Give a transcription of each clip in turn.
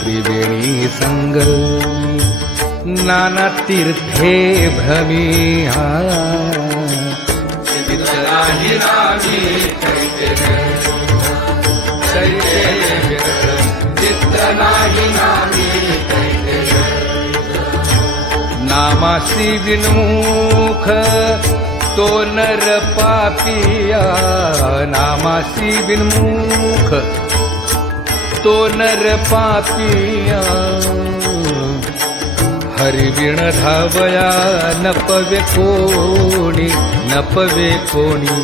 त्रिवेणी संग नाना तीर्थे भ्रमी नामासी विनमुख तो नर पापिया। नामासी विनमुख तो नर पापिया। हरिविण धावया नपवे कोणी नपवे कोणी।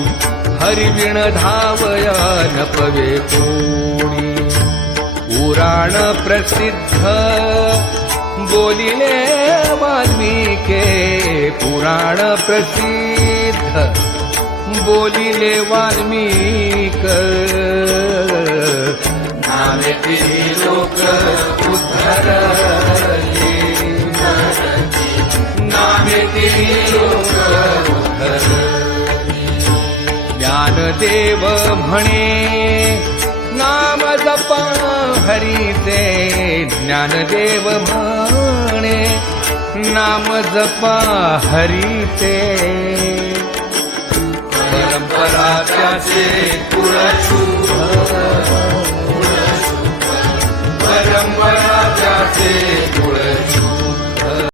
हरिविण धावया नपवे कोणी। पुराण प्रसिद्ध बोलिले वाल्मिके। पुराण प्रसिद्ध बोलिले वाल्मिके। नामे तिन्ही लोक उद्धरले नामे तिन्ही लोक ज्ञानदेव म्हणे नाम जपा हरीचे ज्ञानदेव म्हणे नाम जपा हरीचे परंपरा त्याचे कुळ Polacy, Polacy.